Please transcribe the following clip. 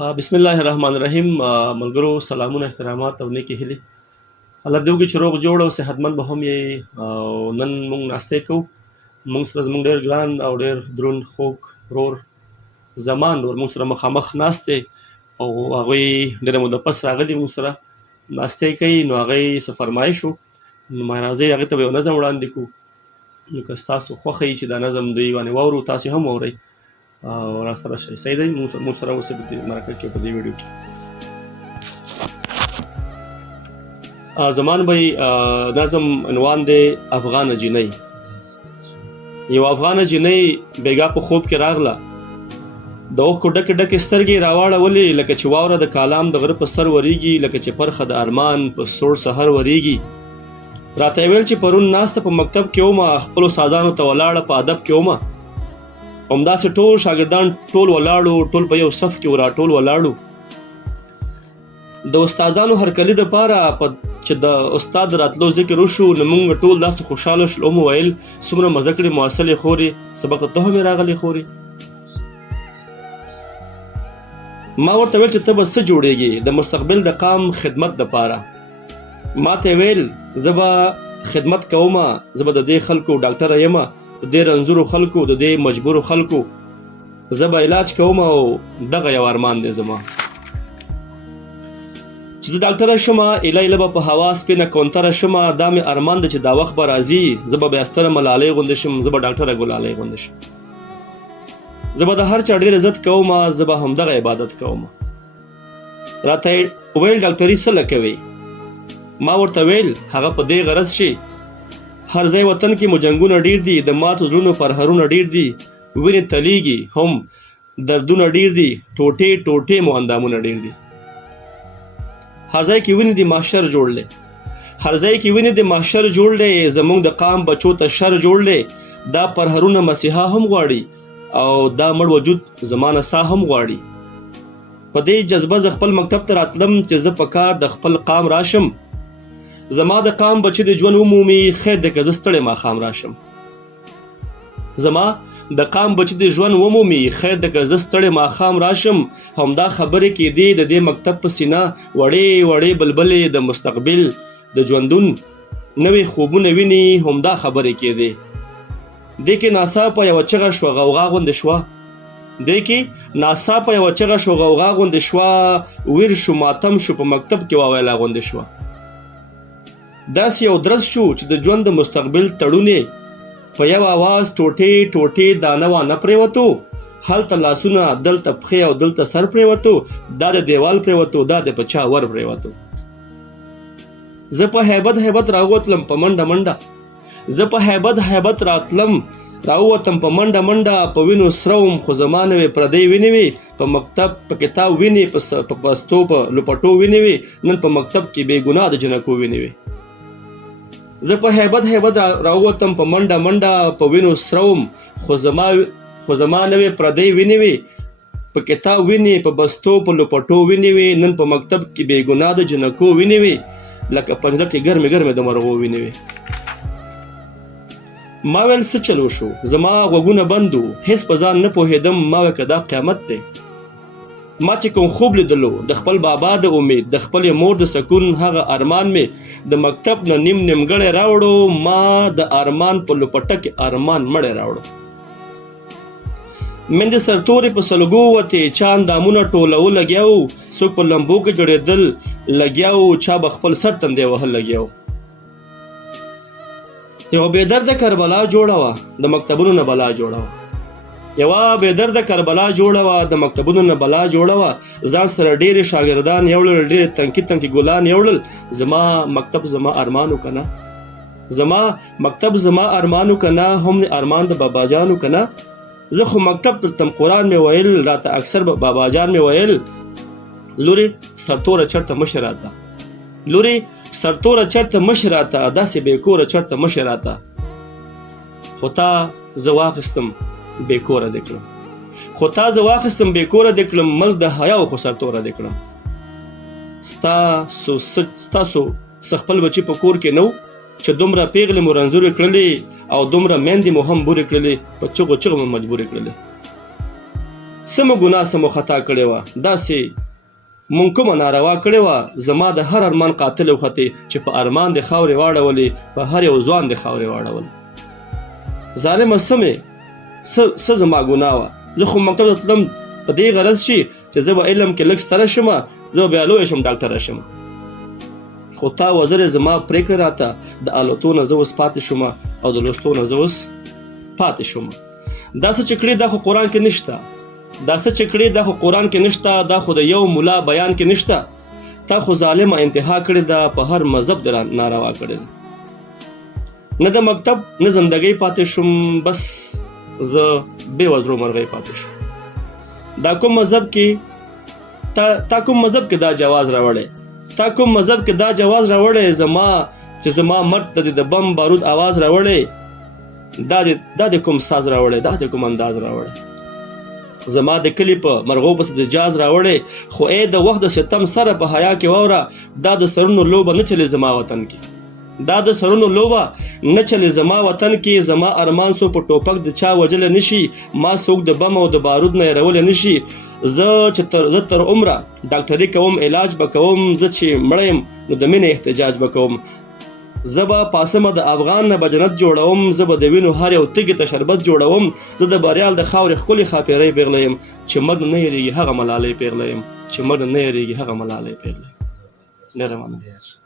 بسم الله الرحمن الرحیم. ملګرو سلامونه احترامات او نیکې هیلې. الله دې وکړي چې روغ جوړ او صحتمند به هم یې. او نن موږ ناستې کوو. موږ سره زموږ ډېر ګران او ډېر دروند خوږ ورور زمان ور موږ سره مخامخ ناست دی او هغوی ډېره موده پس راغلي موږ سره ناستې کوي. نو هغوی څه فرمایش و نو راځئ هغې ته به یو نظم وړاندې کړو. نو که ستاسو خوښه وي چې دا نظم دوی باندې واورو تاسې هم واورئ او راسره شئ. صحیح دی. موږ سره اوسئ په دې مرکه کې په دې ویډیو کې. زمان بھائی نظم عنوان دی افغان جنۍ. یو افغان جنۍ بیګا په خوب کې راغله، د اوښکو ډکې ډکې سترګې راواړولې لکه چې واوره د کالام د غره په سر ورېږي، لکه چې پرخه د ارمان په سوړ سحر ورېږي. راته یې ویل چې پرون ناسته په مکتب کې ومه، خپلو استادانو ته ولاړه په ادب کې ومه. همداسې ټول شاګردان ټول ولاړو، ټول په یو صف کې راټول ولاړو. د استادانو هرکلي دپاره چې د استاد راتلو ذکر وشو نو موږ ټول داسې خوشحاله شول. مو ویل څومره مزه کړې محصلې خورې، سبق ته هم راغلې خورې. ما ورته ویل چې ته به څه جوړېږې د مستقبل د قام خدمت دپاره. ما ته ویل زه به خدمت کومه، زه به د دې خلکو ډاکټره یمه، د دې رنځورو خلکو، د دې مجبورو خلکو زه به علاج کوم او دغه یو ارمان دی زما چې زه ډاکټره شمه، ایله ایله به په هوا سپینه کونتره شمه. دا مې ارمان دی چې دا وخت به راځي زه به بیا ستره ملالۍ غوندې شم، زه به ډاکټره ګلالۍ غوندې شم. زه به د هر چا ډېر عزت کومه، زه به همدغه عبادت کومه. راته یې ویل ډاکټري څه له کوې؟ ما ورته ویل هغه په دې غرض چې هر ځای وطن کې مو جنګونه ډېر دي، د ماتو زړونو پرهرونه ډېر دي، وینې تلیږي هم دردونه ډېر دي، ټوټې ټوټې مو اندامونه ډېر دي. هر ځای کې وینې د محشر جوړ دی، هر ځای کې وینې د محشر جوړ دی، زموږ د قام بچو ته شر جوړ دی. دا پرهرونه مسیحا هم غواړي او دا مړ وجود زما نسا هم غواړي. په دې جذبه زه خپل مکتب ته راتلم چې زه په کار د خپل قام راشم. زما د قام بچی د ژوند ومومي، خیر دی که زه ستړی ماښام راشم. زما د قام بچی د ژوند ومومي، خیر دی که زه ستړی ماښام راشم. همدا خبرې کېدې د دې مکتب په سینه، وړې وړې بلبلې د مستقبل د ژوندون نوې خوبونه ویني. همدا خبرې کېدې دې کې ناڅاپه یوه چغه شوه غوغا غوندې شوه، دې کې ناڅاپه یوه چغه شوه غوغا غوندې شوه، ویر شو ماتم شو په مکتب کې واویلا غوندې شوه. داسې یو درز شو چې د ژوند د مستقبل تړونې په یو آواز ټوټې ټوټې دانه وانه پرېوتو. هلته لاسونه، دلته پښې او دلته سر پرېوتو، دا د دیوال پرېوتو، دا د په چا ور پرېوتو. زه په هیبت هیبت راووتلم په منډه منډه، زه په هیبت هیبت راتلم راووتم په منډه منډه. په وینو سره وم خو زما نه وې پردۍ وینې وې، په مکتب په کتاب وینې، په بستو په لوپټو وینې وې، نن په مکتب کې بې ګناه د جنکو وینې وې. زه په هیبت هیبت راووتم په منډه منډه، په وینو سره وم خو زما نه وې پردۍ وینې وې، په کتاب وینې، په بستو په لوپټو وینې وې، نن په مکتب کې بې ګناه د جنکو وینې وې، لکه پنجره کې ګرمې ګرمې د مرغو وینې وې. ما ویل څه چلو شو، زما غوږونه بند وو، هېڅ په ځان نه پوهېدم. ما ویل که دا قیامت دی. ما چې کوم خوب لیدلو د خپل بابا د امید، د خپل مور د سکون، هغه ارمان مې د مکتب نه نیم نیمګړی راوړو. ما د ارمان په لوپټه کې ارمان مړی راوړو. مندې سرتورې په سلګو وتې، چا اندامونه ټولو لګیا وو، څوک په لمبو کې جوړېدل لګیا وو، چا به خپل سر تندی وهل لګیا وو. یوه بېدرده کربلا جوړه وه د مکتبونو نه بلا جوړه وه، یوه بېدرده کربلا جوړه وه د مکتبونو نه بلا جوړه وه. ځان سره ډېرې شاګردان یوړل، ډېرې تنکي تنکي ګلان یوړل. زما مکتب زما ارمانو که نه، زما مکتب زما ارمانو که نه، هم د ارمان د باباجانو که نه. زه خو مکتب تلتم، قرآن مې ویل، راته اکثر باباجان مې ویل لورې سرتوره چېرته مشې راته، لورې سرتوره چېرته مشې راته، داسې بې کوره چېرته مشې راته. خو تا زه واخیستم بې کوره دې کړم، خو تا زه واخیستم بې کوره دې کړم، ملک د حیاو خو سرتوره دې کړم. ستاسو څه خپل بچي په کور کې نه و چې دومره پیغلې مو رنځورې کړلې او دومره میندې مو هم بورې کړلې، په چغو چغو مو مجبورې کړلې. څه مو ګناه څه مو خطا کړې وه داسې مونږ کومه ناروا کړې وه زما د هر ارمان قاتل وختې چې په ارمان د خاورې واړولې په هر یو ځوان د خاورې واړول ظالمه څه زما ګناه وه زه خو مکتب ته تلم په دې غرض چې زه به علم کې لږ ستره شمه زه به بیا لویه شم ډاکټره شمه خو تا وزر زما پرېکړه راته د الوتو نه زه اوس پاتې شومه او د لوستو نه زه اوس پاتې شومه دا څه چې کړې دا خو قرآن کې نشته دا څه چې کړې دا خو قرآن کې نشته دا خو د یو ملا بیان کې نشته تا خو ظالمه انتها کړې ده په هر مذهب د ناروا کړې ده نه د مکتب نه زندګۍ پاتې شوم بس زه بې وزرو مرغۍ پاتې شوم دا کوم مذهب کې تا کوم مذهب کې دا جواز راوړی تا کوم مذهب کې دا جواز راوړی چې زما مرد ته د بم بارود आवाज راوړی دا د کوم ساز راوړی دا د کوم انداز راوړی زما د کلي په مرغو پسې د جاز راوړی خو ای د وخت د ستم سره په حیا کې واوره دا د سرونو لوبه نه چلی زما وطن کې دا د سرونو لوبه نه چلی زما وطن کې زما ارمان سو په ټوپک د چا وجل نشي ما څوک د بم او د بارود نه رول نشي زه تر عمره ډاکټري کوم علاج به کوم زه چې مړ یم نو د مینې احتجاج به کوم زه به پاسمه د افغان نه به جنت جوړوم زه به د وینو هر یو تږي ته شربت جوړوم زه د بریال د خاورې ښکلې ښاپېرۍ پیغله یم چې مرګ نه یېرېږي هغه ملالۍ پیغله یم چې مرګ نه یېرېږي هغه ملالۍ پیغله یم ډېره مننه